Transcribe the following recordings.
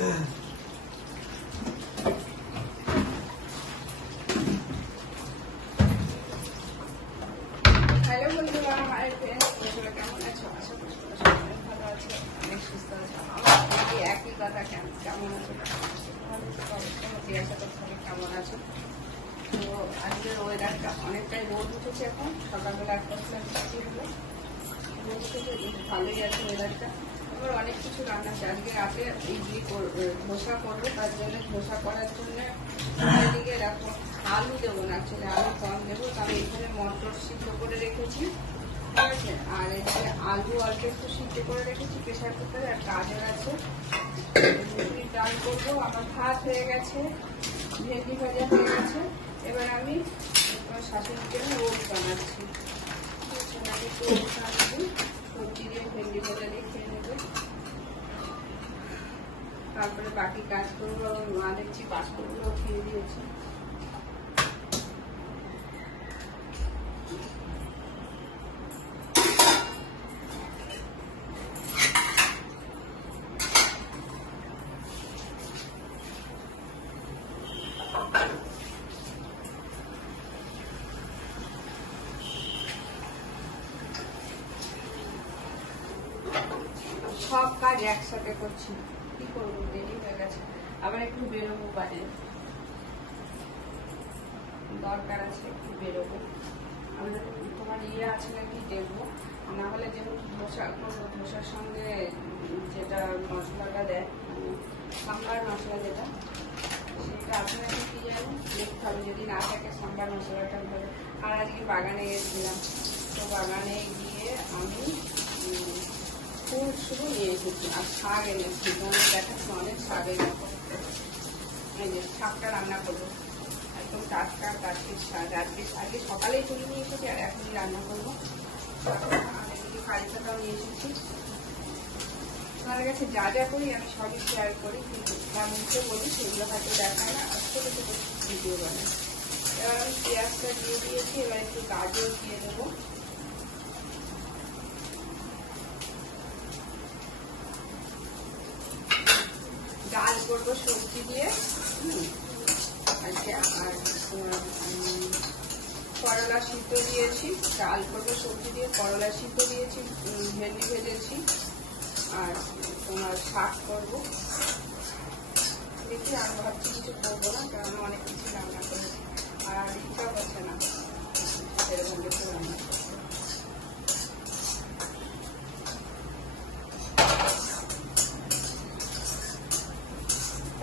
Hello বন্ধুরা, hi friends, তোমরা কেমন আছো? আশা করি সবাই ভালো আছো, অনেক সুস্থ আছো। আমার একই কথা, কেমন আছো? জিজ্ঞাসা করতে হবে কেমন আছো। তো আজকের ওয়েদারটা অনেকটাই রোদ উঠেছে। এখন সকালবেলা একটা বৃষ্টি হলো, রোদ উঠেছে, ভালোই আছে ওয়েদারটা। আবার অনেক কিছু রান্না আছে। আজকে রাতে এই যে ধোসা করবো, তার জন্য ধোসা করার জন্য এদিকে দেখো আলু দেবো না, অ্যাকচুয়ালি আলু কম দেবো। তবে এখানে মটর সিদ্ধ করে রেখেছি, ঠিক আছে। আর এখানে আলু অল্প একটু সিদ্ধ করে রেখেছি প্রেশার কুকারে, আর গাজর আছে। মুসুরির ডাল করবো। আমার ভাত হয়ে গেছে, ভেন্ডি ভাজা হয়ে গেছে। এবার আমি শাশুড়ির জন্য রোজ বানাচ্ছি। সবজি দিয়ে ভেন্ডি ভাজা দিয়ে খেয়ে নেবে, তারপরে বাকি কাজ করবো। মা দেখছি বাসনগুলো খেয়ে দিয়েছি। সব কাজ একসাথে করছি, কি করবো, দেরি হয়ে গেছে। আবার একটু বেরোবো, বাড়ি দরকার আছে, একটু বেরোবো। আমাদের তোমার আছে নাকি দেখবো, না হলে যেহেতু ধোসা করবো, ধোসার সঙ্গে যেটা মশলাটা দেয়, সাম্বার মশলা যেটা, সেটা আপনারা কি জানেন দেখতে হবে। যদি না থাকে সাম্বার মশলাটা ভালো। আর আজকে বাগানে গেছিলাম, তো বাগানে গিয়ে আমি ফুল শুধু নিয়ে এসেছি আর শাক এনেছি। দেখাচ্ছি অনেক শাক এনেছি। এই যে শাকটা রান্না করবো, একদম টাটকা গাছের শাক। আজকে সকালেই তুলে নিয়ে এসেছি আর এখনই রান্না করবো। আর এদিকে কারিপাতাও নিয়ে এসেছি। আপনার কাছে যা যা করি আমি সবই শেয়ার করি, কিন্তু মুখে বলি সেগুলো হয়তো দেখায় না, আর ছোটো ছোটো ভিডিও বানাই। এবার আমি পেঁয়াজটা দিয়ে দিয়েছি, এবার একটু গাজর দিয়ে দেবো। ডাল করবো সবজি দিয়ে, আর করলা সিদ্ধ দিয়েছি। ডাল করবো সবজি দিয়ে, করলা সিদ্ধ দিয়েছি, ভেন্ডি ভেজেছি, আর তোমার শাক করবো। দেখি আর ভাবছি কিছু করবো না, কারণ অনেক কিছু রান্না করেছি আর ইচ্ছা করছে না সেরকম কিছু রান্না করতে।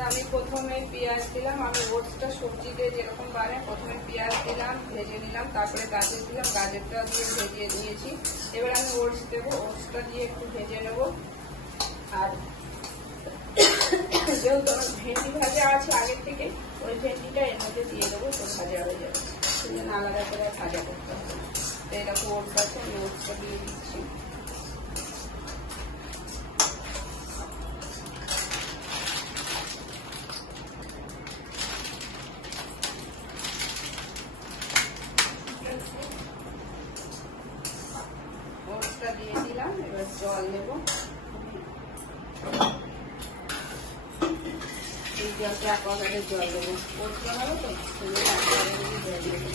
আমি প্রথমে পেঁয়াজ দিলাম। আমি ওটসটা সবজি দিয়ে যেরকম বানাই, প্রথমে পেঁয়াজ দিলাম, ভেজে নিলাম, তারপরে গাজর দিলাম, গাজরটা দিয়ে ভেজিয়ে দিয়েছি। এবার আমি ওটস দেবো, ওটসটা দিয়ে একটু ভেজে নেবো। আর যেহেতু আমার ভেন্ডি ভাজা আছে আগের থেকে, ওই ভেন্ডিটা এর মধ্যে দিয়ে দেবো, তো ভাজা হয়ে যাবে। সেজন্য আলাদা করে ভাজা করতে হবে। তো এরকম ওটস আছে, আমি ওটসটা দিয়ে দিচ্ছি। ওটসটা দিয়ে দিলাম, এবার জল দেবো। এই জলটা অ্যাকোয়াগার্ডের জল দেবো, ওটস বানাবো তো সেজন্য অ্যাকোয়াগার্ডের জল দেবো।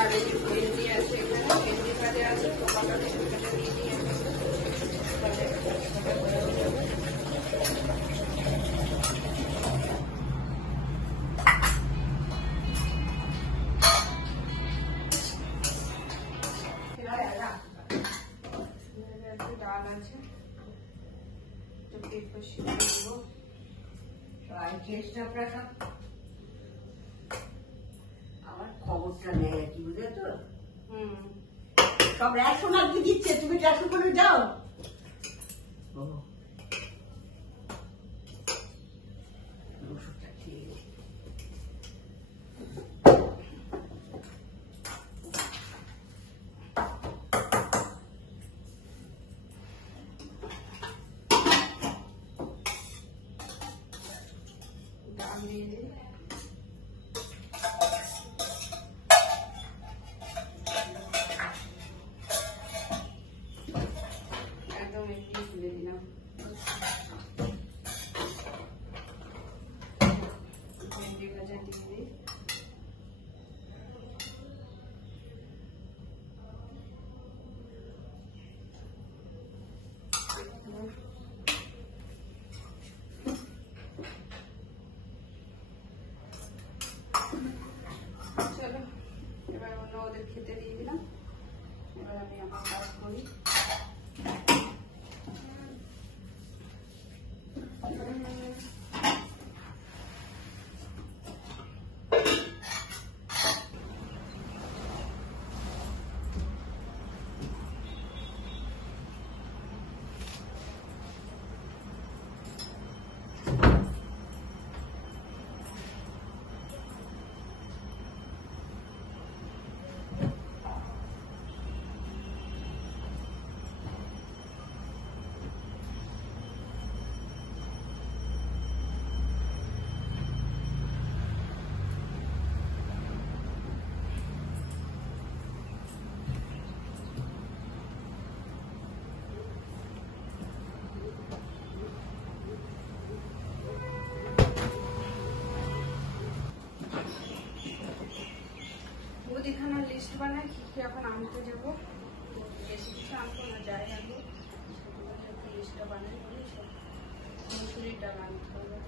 আর এই যে ভেন্ডি আছে, এখানে ভেন্ডি ভাজা আছে, তো কটাটা সেটা দিয়ে দিয়ে ডাল আছে, আমার খবরটা নেই আর কি, বুঝলে তো। সব রেশন আর কি দিচ্ছে, তুমি রেশন করে যাও। চলো এবার অন্য ওদের খেতে দিয়ে দিলাম, এবার আমি আমার কাজ করি। মুদিখানার লিস্ট বানাই কি কি এখন আনতে যাবো, বেশি কিছু আনবো না, যাই আনবো একটু লিস্টটা বানাই। মুসুরির ডাল আনতে হবে,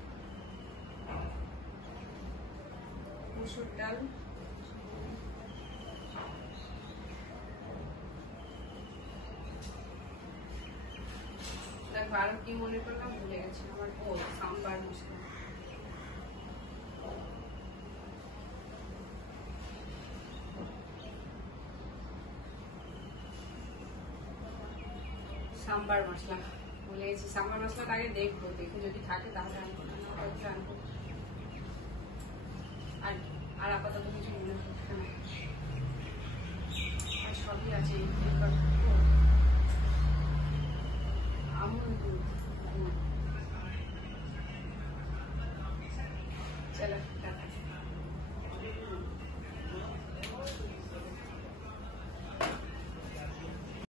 মুসুর ডাল, দেখো আরো কি মনে করলাম ভুলে গেছি আমার, ও সাম্বার মশলা, সাম্বার মশলা ভুলে গেছি। সাম্বার মশলাটা আগে দেখবো, দেখে যদি থাকে তাহলে আনবো, না আনবো। আর আপাতত কিছু মনে হচ্ছে না, আর সবই আছে। আমুল দুধ